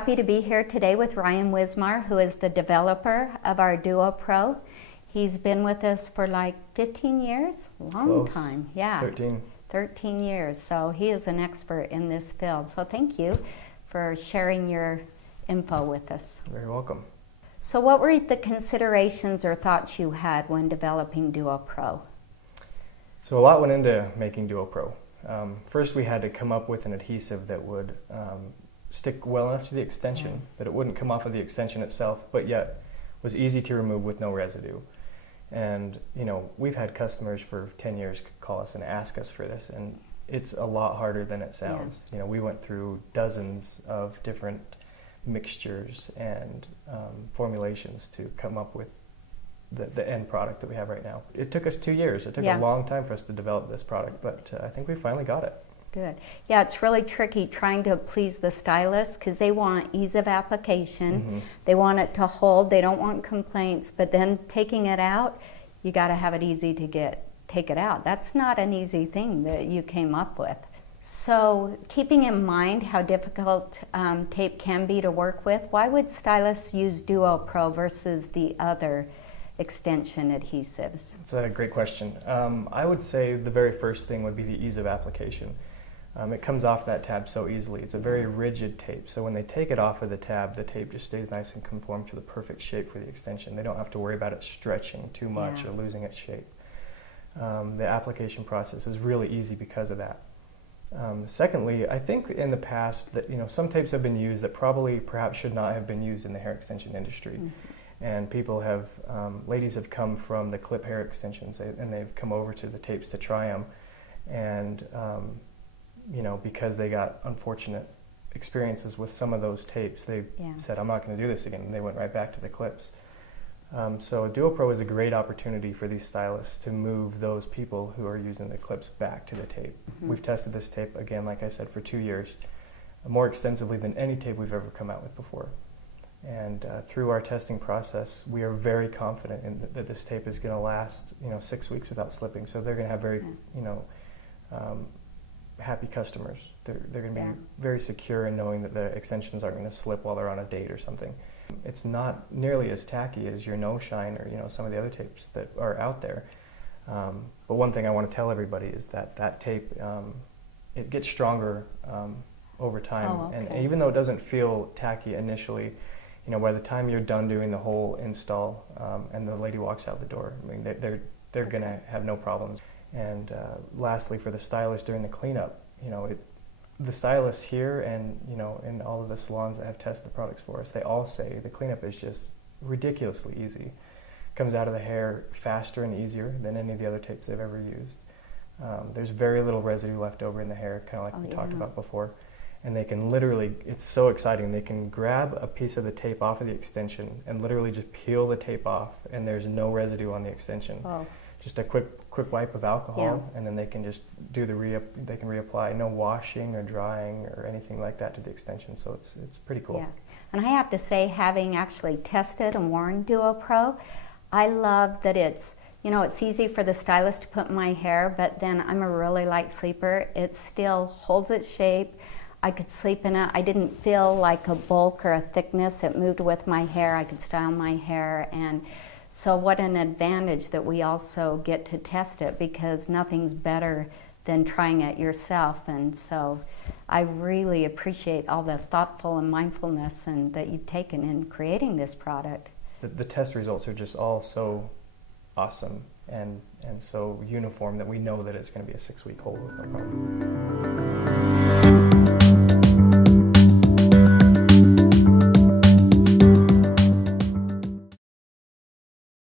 happy to be here today with Ryan Wismar, who is the developer of our Duo Pro. He's been with us for like 15 years, long Close. time. Yeah, 13 years. So he is an expert in this field. So thank you for sharing your info with us. You're very welcome. So what were the considerations or thoughts you had when developing Duo Pro? So a lot went into making Duo Pro. First, we had to come up with an adhesive that would stick well enough to the extension that it wouldn't come off of the extension itself, but yet was easy to remove with no residue. And you know, we've had customers for 10 years call us and ask us for this, and it's a lot harder than it sounds. You know, we went through dozens of different mixtures and formulations to come up with the end product that we have right now. It took us 2 years. It took a long time for us to develop this product, but I think we finally got it. Good. Yeah, it's really tricky trying to please the stylist because they want ease of application. They want it to hold. They don't want complaints, but then taking it out, you got to have it easy to take it out. That's not an easy thing that you came up with. So keeping in mind how difficult tape can be to work with, why would stylists use Duo Pro versus the other extension adhesives? It's a great question. I would say the very first thing would be the ease of application. It comes off that tab so easily. It's a very rigid tape, so when they take it off of the tab, the tape just stays nice and conformed to the perfect shape for the extension. They don't have to worry about it stretching too much or losing its shape. The application process is really easy because of that. Secondly, I think in the past that some tapes have been used that perhaps should not have been used in the hair extension industry. And people have, ladies have come from the clip hair extensions and they've come over to the tapes to try them. And because they got unfortunate experiences with some of those tapes, they said, I'm not going to do this again. And they went right back to the clips. So Duo Pro is a great opportunity for these stylists to move those people who are using the clips back to the tape. We've tested this tape, again, like I said, for 2 years, more extensively than any tape we've ever come out with before. And through our testing process, we are very confident that this tape is going to last 6 weeks without slipping. So they're going to have very happy customers. They're going to be very secure in knowing that the extensions aren't going to slip while they're on a date or something. It's not nearly as tacky as your No Shine or some of the other tapes that are out there. But one thing I want to tell everybody is that tape, it gets stronger over time. And even though it doesn't feel tacky initially, by the time you're done doing the whole install and the lady walks out the door, I mean, they're going to have no problems. And lastly, for the stylist during the cleanup, the stylists here and in all of the salons that have tested the products for us, they all say the cleanup is just ridiculously easy. Comes out of the hair faster and easier than any of the other tapes they've ever used. There's very little residue left over in the hair, kind of like we talked about before. And they can literally, it's so exciting, they can grab a piece of the tape off of the extension and literally just peel the tape off, and there's no residue on the extension. Just a quick wipe of alcohol, and then they can just do they can reapply. No washing or drying or anything like that to the extension, so it's pretty cool. Yeah, and I have to say, having actually tested and worn Duo Pro, I love that it's easy for the stylist to put in my hair, but then I'm a really light sleeper. It still holds its shape. I could sleep in it. I didn't feel like a bulk or a thickness. It moved with my hair. I could style my hair, and so what an advantage that we also get to test it, because nothing's better than trying it yourself. And so I really appreciate all the thoughtful and mindfulness that you've taken in creating this product. The test results are just all so awesome and so uniform that we know that it's going to be a 6-week hold with no problem.